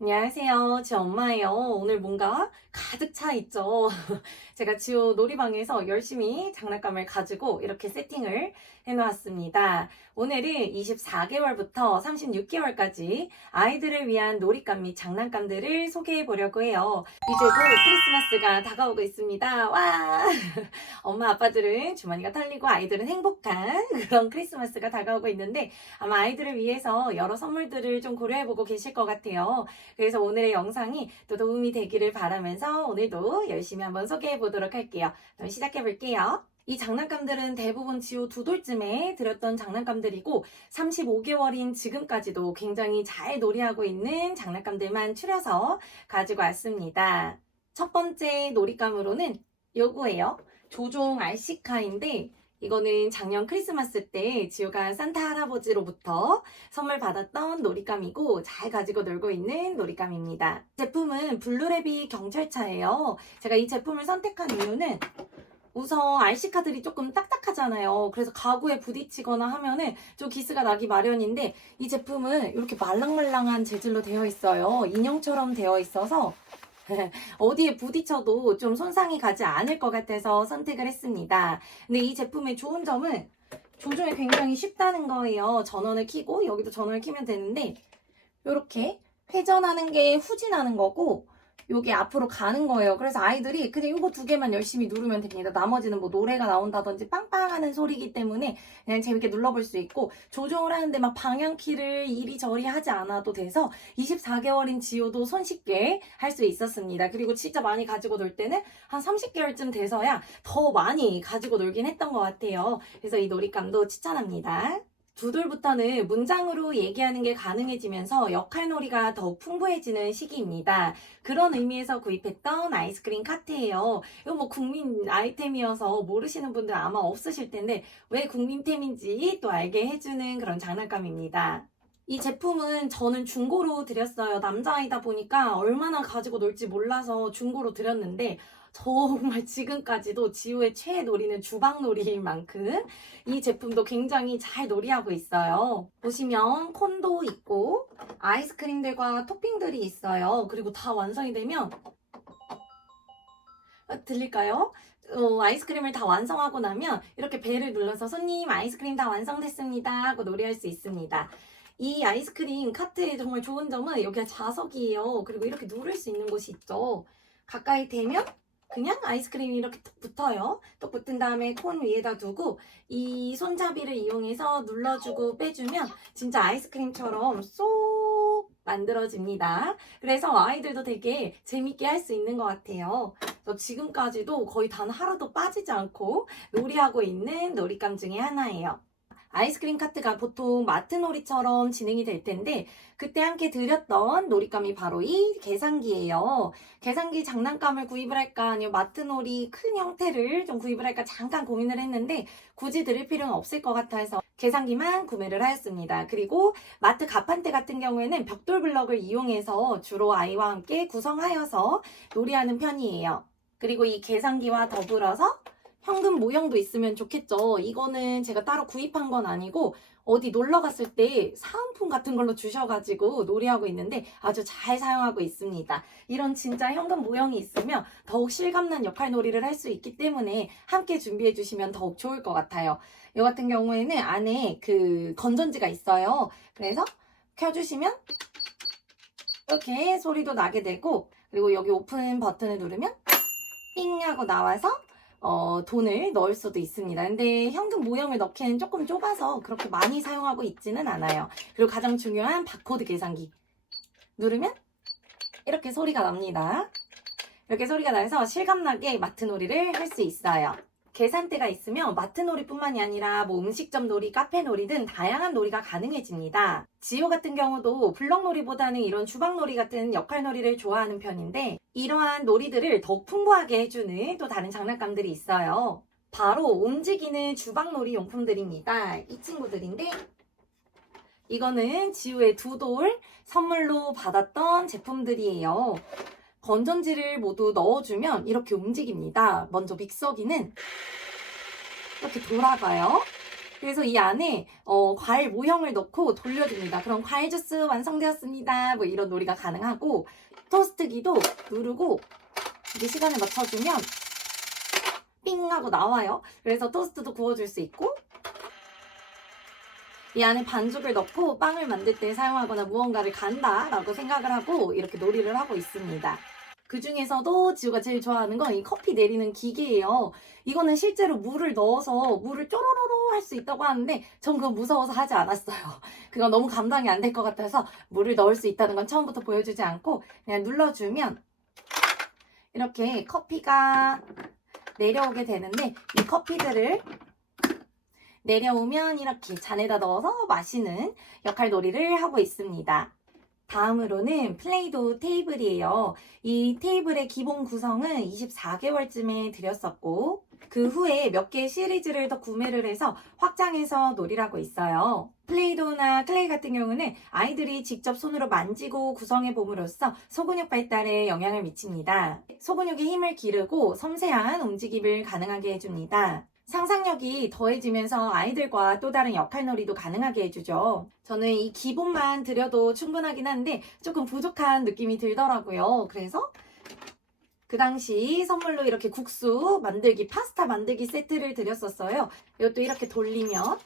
안녕하세요. 지 엄마예요. 오늘 뭔가 가득 차 있죠? 제가 지호 놀이방에서 열심히 장난감을 가지고 이렇게 세팅을 해놓았습니다. 오늘은 24개월부터 36개월까지 아이들을 위한 놀이감 및 장난감들을 소개해 보려고 해요. 이제 곧 크리스마스가 다가오고 있습니다. 와! 엄마 아빠들은 주머니가 털리고 아이들은 행복한 그런 크리스마스가 다가오고 있는데 아마 아이들을 위해서 여러 선물들을 좀 고려해보고 계실 것 같아요. 그래서 오늘의 영상이 또 도움이 되기를 바라면서 오늘도 열심히 한번 소개해 보도록 할게요. 그럼 시작해 볼게요. 이 장난감들은 대부분 지호 2돌쯤에 들였던 장난감들이고 35개월인 지금까지도 굉장히 잘 놀이하고 있는 장난감들만 추려서 가지고 왔습니다. 첫 번째 놀이감으로는 요거예요. 조종 RC카인데 이거는 작년 크리스마스 때 지호가 산타 할아버지로부터 선물 받았던 놀이감이고 잘 가지고 놀고 있는 놀이감입니다. 제품은 블루레비 경찰차예요. 제가 이 제품을 선택한 이유는 우선 RC카들이 조금 딱딱하잖아요. 그래서 가구에 부딪히거나 하면은 좀 기스가 나기 마련인데 이 제품은 이렇게 말랑말랑한 재질로 되어 있어요. 인형처럼 되어 있어서 어디에 부딪혀도 좀 손상이 가지 않을 것 같아서 선택을 했습니다. 근데 이 제품의 좋은 점은 조종이 굉장히 쉽다는 거예요. 전원을 켜고 여기도 전원을 켜면 되는데 이렇게 회전하는 게 후진하는 거고 요게 앞으로 가는 거예요. 그래서 아이들이 그냥 이거 두 개만 열심히 누르면 됩니다. 나머지는 뭐 노래가 나온다든지 빵빵 하는 소리이기 때문에 그냥 재밌게 눌러볼 수 있고 조종을 하는데 막 방향키를 이리저리 하지 않아도 돼서 24개월인 지호도 손쉽게 할 수 있었습니다. 그리고 진짜 많이 가지고 놀 때는 한 30개월쯤 돼서야 더 많이 가지고 놀긴 했던 것 같아요. 그래서 이 놀잇감도 추천합니다. 두 돌부터는 문장으로 얘기하는 게 가능해지면서 역할놀이가 더욱 풍부해지는 시기입니다. 그런 의미에서 구입했던 아이스크림 카트예요. 이거 뭐 국민 아이템이어서 모르시는 분들 아마 없으실 텐데 왜 국민템인지 또 알게 해주는 그런 장난감입니다. 이 제품은 저는 중고로 드렸어요. 남자아이다 보니까 얼마나 가지고 놀지 몰라서 중고로 드렸는데 정말 지금까지도 지우의 최애 놀이는 주방놀이인 만큼 이 제품도 굉장히 잘 놀이하고 있어요. 보시면 콘도 있고 아이스크림들과 토핑들이 있어요. 그리고 다 완성이 되면 들릴까요? 아이스크림을 다 완성하고 나면 이렇게 벨을 눌러서 손님 아이스크림 다 완성됐습니다 하고 놀이할 수 있습니다. 이 아이스크림 카트의 정말 좋은 점은 여기가 자석이에요. 그리고 이렇게 누를 수 있는 곳이 있죠. 가까이 대면 그냥 아이스크림이 이렇게 딱 붙어요. 또 붙은 다음에 콘 위에다 두고 이 손잡이를 이용해서 눌러주고 빼주면 진짜 아이스크림처럼 쏙 만들어집니다. 그래서 아이들도 되게 재밌게 할 수 있는 것 같아요. 지금까지도 거의 단 하루도 빠지지 않고 놀이하고 있는 놀잇감 중에 하나예요. 아이스크림 카트가 보통 마트 놀이처럼 진행이 될 텐데 그때 함께 드렸던 놀잇감이 바로 이 계산기예요. 계산기 장난감을 구입을 할까 아니면 마트 놀이 큰 형태를 좀 구입을 할까 잠깐 고민을 했는데 굳이 드릴 필요는 없을 것 같아서 계산기만 구매를 하였습니다. 그리고 마트 가판대 같은 경우에는 벽돌 블럭을 이용해서 주로 아이와 함께 구성하여서 놀이하는 편이에요. 그리고 이 계산기와 더불어서 현금 모형도 있으면 좋겠죠. 이거는 제가 따로 구입한 건 아니고 어디 놀러 갔을 때 사은품 같은 걸로 주셔가지고 놀이하고 있는데 아주 잘 사용하고 있습니다. 이런 진짜 현금 모형이 있으면 더욱 실감난 역할 놀이를 할 수 있기 때문에 함께 준비해 주시면 더욱 좋을 것 같아요. 이 같은 경우에는 안에 그 건전지가 있어요. 그래서 켜주시면 이렇게 소리도 나게 되고 그리고 여기 오픈 버튼을 누르면 띵 하고 나와서 돈을 넣을 수도 있습니다. 근데 현금 모형을 넣기에는 조금 좁아서 그렇게 많이 사용하고 있지는 않아요. 그리고 가장 중요한 바코드 계산기 누르면 이렇게 소리가 납니다. 이렇게 소리가 나서 실감나게 마트 놀이를 할 수 있어요. 계산대가 있으면 마트 놀이뿐만이 아니라 뭐 음식점 놀이, 카페 놀이 등 다양한 놀이가 가능해집니다. 지호 같은 경우도 블럭 놀이보다는 이런 주방 놀이 같은 역할 놀이를 좋아하는 편인데 이러한 놀이들을 더욱 풍부하게 해주는 또 다른 장난감들이 있어요. 바로 움직이는 주방 놀이 용품들입니다. 이 친구들인데 이거는 지호의 2돌 선물로 받았던 제품들이에요. 건전지를 모두 넣어주면 이렇게 움직입니다. 먼저 믹서기는 이렇게 돌아가요. 그래서 이 안에 과일 모형을 넣고 돌려줍니다. 그럼 과일 주스 완성되었습니다. 뭐 이런 놀이가 가능하고, 토스트기도 누르고 이제 시간을 맞춰주면 삥 하고 나와요. 그래서 토스트도 구워줄 수 있고, 이 안에 반죽을 넣고 빵을 만들 때 사용하거나 무언가를 간다 라고 생각을 하고 이렇게 놀이를 하고 있습니다. 그 중에서도 지우가 제일 좋아하는 건 이 커피 내리는 기계예요. 이거는 실제로 물을 넣어서 물을 쪼로로로 할 수 있다고 하는데 전 그거 무서워서 하지 않았어요. 그건 너무 감당이 안 될 것 같아서 물을 넣을 수 있다는 건 처음부터 보여주지 않고 그냥 눌러주면 이렇게 커피가 내려오게 되는데, 이 커피들을 내려오면 이렇게 잔에다 넣어서 마시는 역할 놀이를 하고 있습니다. 다음으로는 플레이도우 테이블이에요. 이 테이블의 기본 구성은 24개월쯤에 드렸었고, 그 후에 몇 개의 시리즈를 더 구매를 해서 확장해서 놀이를 하고 있어요. 플레이도우나 클레이 같은 경우는 아이들이 직접 손으로 만지고 구성해 봄으로써 소근육 발달에 영향을 미칩니다. 소근육의 힘을 기르고 섬세한 움직임을 가능하게 해줍니다. 상상력이 더해지면서 아이들과 또 다른 역할놀이도 가능하게 해주죠. 저는 이 기본만 드려도 충분하긴 한데 조금 부족한 느낌이 들더라고요. 그래서 그 당시 선물로 이렇게 국수 만들기, 파스타 만들기 세트를 드렸었어요. 이것도 이렇게 돌리면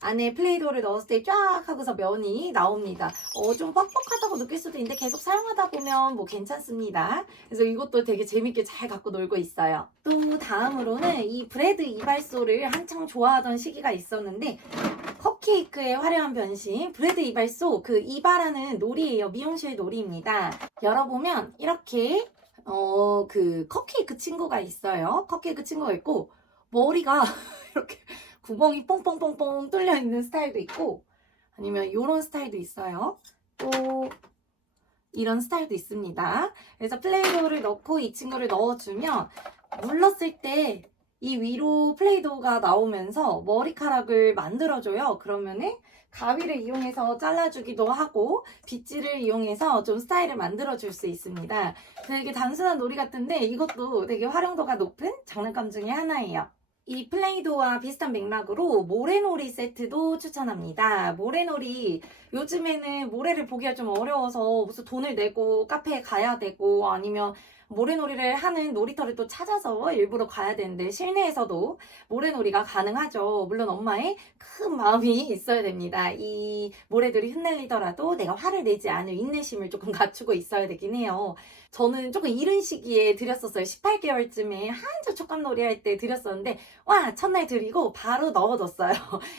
안에 플레이도우를 넣었을 때 쫙 하고서 면이 나옵니다. 좀 뻑뻑하다고 느낄 수도 있는데 계속 사용하다 보면 뭐 괜찮습니다. 그래서 이것도 되게 재밌게 잘 갖고 놀고 있어요. 또 다음으로는 이 브레드 이발소를 한창 좋아하던 시기가 있었는데, 컵케이크의 화려한 변신, 브레드 이발소, 그 이발하는 놀이예요. 미용실 놀이입니다. 열어보면 이렇게 그 컵케이크 친구가 있어요. 컵케이크 친구가 있고 머리가 이렇게 구멍이 뽕뽕뽕뽕 뚫려 있는 스타일도 있고, 아니면 이런 스타일도 있어요. 또 이런 스타일도 있습니다. 그래서 플레이도우를 넣고 이 친구를 넣어주면 눌렀을 때 이 위로 플레이도우가 나오면서 머리카락을 만들어줘요. 그러면은 가위를 이용해서 잘라주기도 하고 빗질을 이용해서 좀 스타일을 만들어줄 수 있습니다. 되게 단순한 놀이 같은데 이것도 되게 활용도가 높은 장난감 중에 하나예요. 이 플레이도우와 비슷한 맥락으로 모래놀이 세트도 추천합니다. 모래놀이, 요즘에는 모래를 보기가 좀 어려워서 무슨 돈을 내고 카페에 가야 되고 아니면 모래놀이를 하는 놀이터를 또 찾아서 일부러 가야 되는데, 실내에서도 모래놀이가 가능하죠. 물론 엄마의 큰 마음이 있어야 됩니다. 이 모래들이 흩날리더라도 내가 화를 내지 않을 인내심을 조금 갖추고 있어야 되긴 해요. 저는 조금 이른 시기에 드렸었어요. 18개월쯤에 한참 촉감놀이 할 때 드렸었는데, 와, 첫날 드리고 바로 넣어줬어요.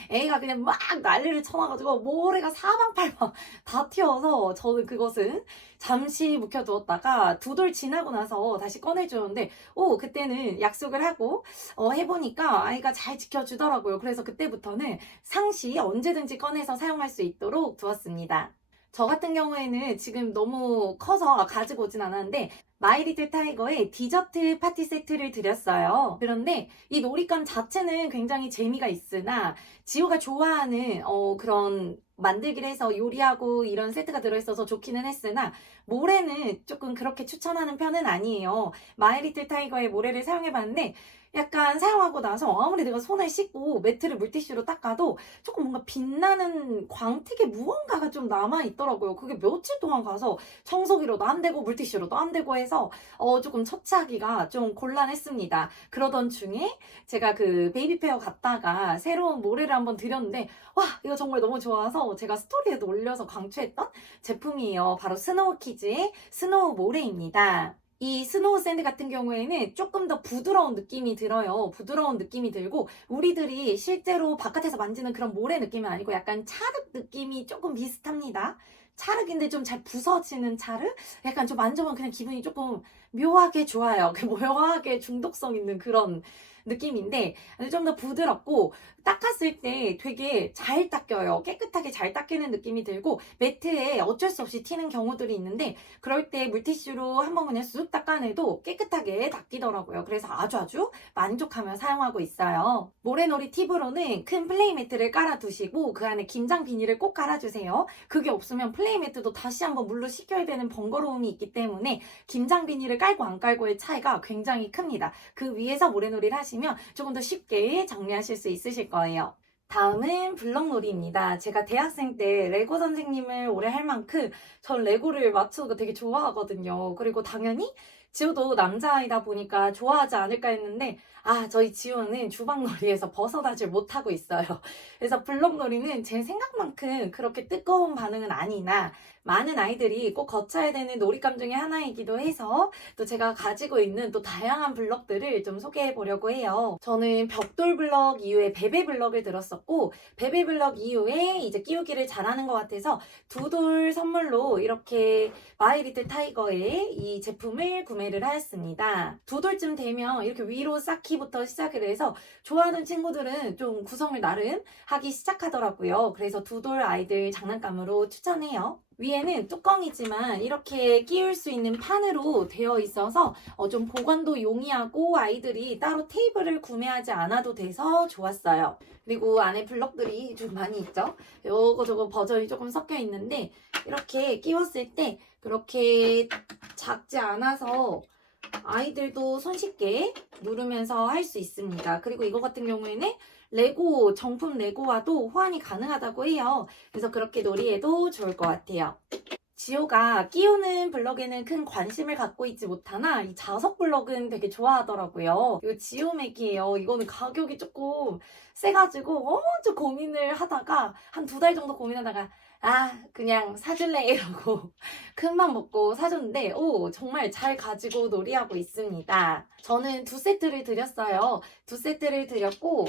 애가 그냥 막 난리를 쳐놔가지고 모래가 사방팔방 다 튀어서 저는 그것은 잠시 묵혀두었다가 두 돌 지나고 나서 다시 꺼내주는데, 그때는 약속을 하고 해보니까 아이가 잘 지켜주더라고요. 그래서 그때부터는 상시 언제든지 꺼내서 사용할 수 있도록 두었습니다. 저 같은 경우에는 지금 너무 커서 가지고 오진 않았는데 마이리틀 타이거의 디저트 파티 세트를 드렸어요. 그런데 이 놀이감 자체는 굉장히 재미가 있으나 지호가 좋아하는 그런 만들기를 해서 요리하고 이런 세트가 들어있어서 좋기는 했으나 모래는 조금 그렇게 추천하는 편은 아니에요. 마이리틀 타이거의 모래를 사용해봤는데 약간 사용하고 나서 아무리 내가 손을 씻고 매트를 물티슈로 닦아도 조금 뭔가 빛나는 광택의 무언가가 좀 남아있더라고요. 그게 며칠 동안 가서 청소기로도 안 되고 물티슈로도 안 되고 해서 조금 처치하기가 좀 곤란했습니다. 그러던 중에 제가 그 베이비페어 갔다가 새로운 모래를 한번 드렸는데, 와, 이거 정말 너무 좋아서 제가 스토리에도 올려서 강추했던 제품이에요. 바로 스노우키즈의 스노우 모래입니다. 이 스노우 샌드 같은 경우에는 조금 더 부드러운 느낌이 들어요. 부드러운 느낌이 들고 우리들이 실제로 바깥에서 만지는 그런 모래 느낌이 아니고 약간 찰흙 느낌이 조금 비슷합니다. 찰흙인데 좀 잘 부서지는 찰흙? 약간 좀 만져보면 그냥 기분이 조금 묘하게 좋아요. 묘하게 중독성 있는 그런 느낌인데 좀 더 부드럽고 닦았을 때 되게 잘 닦여요. 깨끗하게 잘 닦이는 느낌이 들고 매트에 어쩔 수 없이 튀는 경우들이 있는데 그럴 때 물티슈로 한번 그냥 쑥 닦아내도 깨끗하게 닦이더라고요. 그래서 아주 만족하며 사용하고 있어요. 모래놀이 팁으로는 큰 플레이 매트를 깔아두시고 그 안에 김장 비닐을 꼭 깔아주세요. 그게 없으면 플레이 매트도 다시 한번 물로 씻겨야 되는 번거로움이 있기 때문에 김장 비닐을 깔고 안 깔고의 차이가 굉장히 큽니다. 그 위에서 모래놀이를 하시면 조금 더 쉽게 정리하실 수 있으실 거예요. 다음은 블럭놀이입니다. 제가 대학생 때 레고 선생님을 오래 할 만큼 전 레고를 맞추는 거 되게 좋아하거든요. 그리고 당연히 지호도 남자아이다 보니까 좋아하지 않을까 했는데 저희 지호는 주방놀이에서 벗어나질 못하고 있어요. 그래서 블럭놀이는 제 생각만큼 그렇게 뜨거운 반응은 아니나 많은 아이들이 꼭 거쳐야 되는 놀이감 중에 하나이기도 해서 또 제가 가지고 있는 또 다양한 블럭들을 좀 소개해 보려고 해요. 저는 벽돌 블럭 이후에 베베 블럭을 들었었고, 베베 블럭 이후에 이제 끼우기를 잘하는 것 같아서 두 돌 선물로 이렇게 마이리틀 타이거의 이 제품을 구매를 하였습니다. 두 돌쯤 되면 이렇게 위로 쌓기부터 시작을 해서 좋아하는 친구들은 좀 구성을 나름 하기 시작하더라고요. 그래서 두 돌 아이들 장난감으로 추천해요. 위에는 뚜껑이지만 이렇게 끼울 수 있는 판으로 되어 있어서 좀 보관도 용이하고 아이들이 따로 테이블을 구매하지 않아도 돼서 좋았어요. 그리고 안에 블럭들이 좀 많이 있죠? 요거 저거 버전이 조금 섞여 있는데 이렇게 끼웠을 때 그렇게 작지 않아서 아이들도 손쉽게 누르면서 할 수 있습니다. 그리고 이거 같은 경우에는 레고, 정품 레고와도 호환이 가능하다고 해요. 그래서 그렇게 놀이해도 좋을 것 같아요. 지호가 끼우는 블럭에는 큰 관심을 갖고 있지 못하나 이 자석 블럭은 되게 좋아하더라고요. 이거 지오맥이에요. 이거는 가격이 조금 세가지고 엄청 고민을 하다가 한 2달 정도 고민하다가 그냥 사줄래 이러고 큰맘 먹고 사줬는데 정말 잘 가지고 놀이하고 있습니다. 저는 2세트를 드렸어요. 2세트를 드렸고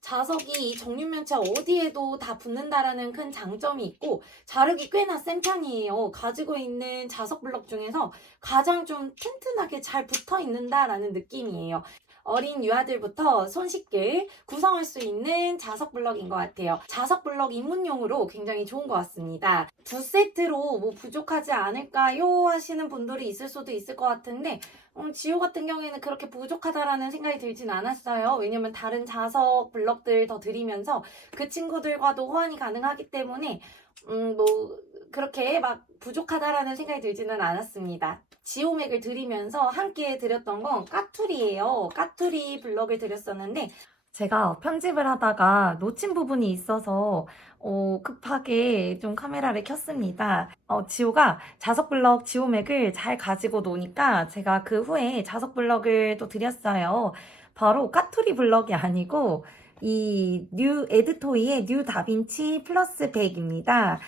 자석이 이 정육면체 어디에도 다 붙는다라는 큰 장점이 있고 자르기 꽤나 센 편이에요. 가지고 있는 자석 블럭 중에서 가장 좀 튼튼하게 잘 붙어 있는다라는 느낌이에요. 어린 유아들부터 손쉽게 구성할 수 있는 자석 블럭인 것 같아요. 자석 블럭 입문용으로 굉장히 좋은 것 같습니다. 2세트로 뭐 부족하지 않을까요? 하시는 분들이 있을 수도 있을 것 같은데 지호 같은 경우에는 그렇게 부족하다라는 생각이 들진 않았어요. 왜냐면 다른 자석 블럭들 더 드리면서 그 친구들과도 호환이 가능하기 때문에 뭐 그렇게 막 부족하다라는 생각이 들지는 않았습니다. 지오맥을 드리면서 함께 드렸던 건 까투리예요. 까투리 블럭을 드렸었는데 제가 편집을 하다가 놓친 부분이 있어서 급하게 좀 카메라를 켰습니다. 지호가 자석 블럭 지오맥을 잘 가지고 노니까 제가 그 후에 자석 블럭을 또 드렸어요. 바로 까투리 블럭이 아니고 이 뉴 에드토이의 뉴 다빈치 플러스 100입니다.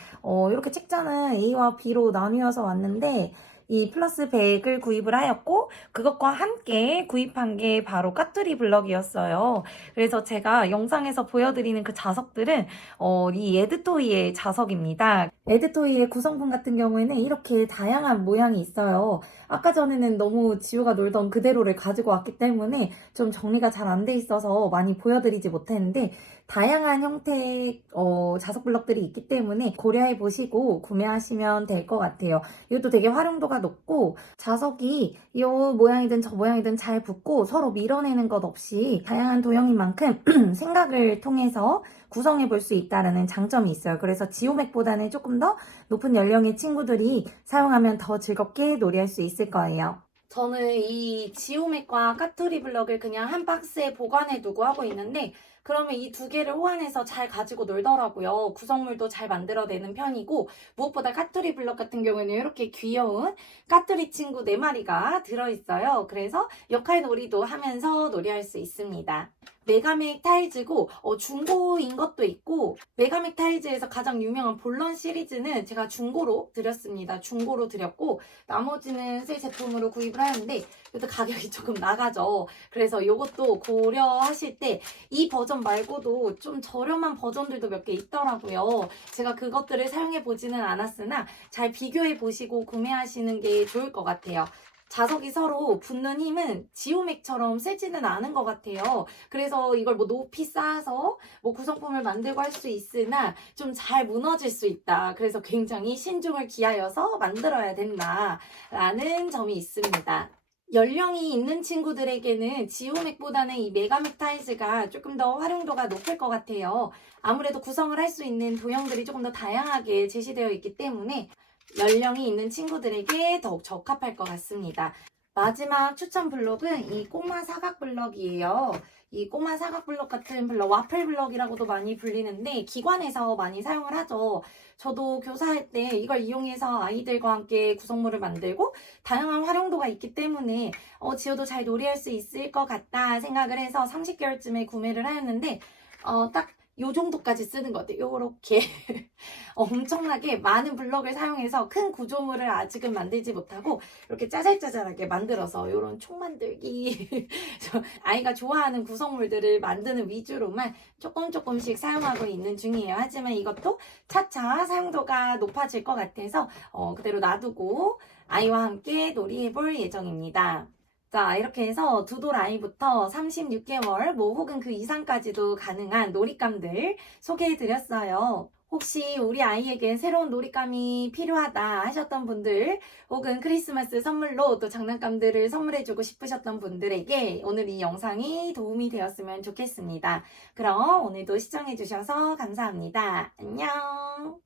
이렇게 책자는 A와 B로 나뉘어서 왔는데 이 플러스 100을 구입을 하였고 그것과 함께 구입한 게 바로 까투리 블럭이었어요. 그래서 제가 영상에서 보여드리는 그 자석들은 이 에드토이의 자석입니다. 에드토이의 구성품 같은 경우에는 이렇게 다양한 모양이 있어요. 아까 전에는 너무 지호가 놀던 그대로를 가지고 왔기 때문에 좀 정리가 잘 안 돼 있어서 많이 보여드리지 못했는데 다양한 형태의 자석 블럭들이 있기 때문에 고려해 보시고 구매하시면 될 것 같아요. 이것도 되게 활용도가 높고 자석이 이 모양이든 저 모양이든 잘 붙고 서로 밀어내는 것 없이 다양한 도형인 만큼 생각을 통해서 구성해 볼 수 있다는 장점이 있어요. 그래서 지오맥보다는 조금 더 높은 연령의 친구들이 사용하면 더 즐겁게 놀이할 수 있을 거예요. 저는 이 지오맥과 까투리 블럭을 그냥 한 박스에 보관해 두고 하고 있는데 그러면 이 2개를 호환해서 잘 가지고 놀더라고요. 구성물도 잘 만들어내는 편이고 무엇보다 까투리 블럭 같은 경우에는 이렇게 귀여운 까투리 친구 4마리가 들어있어요. 그래서 역할 놀이도 하면서 놀이할 수 있습니다. 메가맥 타일즈고 중고인 것도 있고 메가맥 타일즈에서 가장 유명한 볼런 시리즈는 제가 중고로 드렸습니다. 중고로 드렸고 나머지는 새 제품으로 구입을 하는데 이것도 가격이 조금 나가죠. 그래서 이것도 고려하실 때 이 버전 말고도 좀 저렴한 버전들도 몇 개 있더라고요. 제가 그것들을 사용해 보지는 않았으나 잘 비교해 보시고 구매하시는 게 좋을 것 같아요. 자석이 서로 붙는 힘은 지오맥처럼 세지는 않은 것 같아요. 그래서 이걸 뭐 높이 쌓아서 뭐 구성품을 만들고 할 수 있으나 좀 잘 무너질 수 있다. 그래서 굉장히 신중을 기하여서 만들어야 된다라는 점이 있습니다. 연령이 있는 친구들에게는 지오맥보다는 이 메가맥 타이즈가 조금 더 활용도가 높을 것 같아요. 아무래도 구성을 할 수 있는 도형들이 조금 더 다양하게 제시되어 있기 때문에 연령이 있는 친구들에게 더욱 적합할 것 같습니다. 마지막 추천 블록은 이 꼬마 사각 블럭이에요. 이 꼬마 사각 블럭 같은 블럭, 와플 블럭이라고도 많이 불리는데 기관에서 많이 사용을 하죠. 저도 교사할 때 이걸 이용해서 아이들과 함께 구성물을 만들고 다양한 활용도가 있기 때문에 지호도 잘 놀이할 수 있을 것 같다 생각을 해서 30개월쯤에 구매를 하였는데 딱 요 정도까지 쓰는 것 같아요. 요렇게 엄청나게 많은 블럭을 사용해서 큰 구조물을 아직은 만들지 못하고 이렇게 짜잘짜잘하게 만들어서 요런 총 만들기 아이가 좋아하는 구성물들을 만드는 위주로만 조금씩 사용하고 있는 중이에요. 하지만 이것도 차차 사용도가 높아질 것 같아서 그대로 놔두고 아이와 함께 놀이해볼 예정입니다. 자, 이렇게 해서 두돌 아이부터 36개월, 뭐 혹은 그 이상까지도 가능한 놀잇감들 소개해드렸어요. 혹시 우리 아이에게 새로운 놀잇감이 필요하다 하셨던 분들, 혹은 크리스마스 선물로 또 장난감들을 선물해주고 싶으셨던 분들에게 오늘 이 영상이 도움이 되었으면 좋겠습니다. 그럼 오늘도 시청해주셔서 감사합니다. 안녕!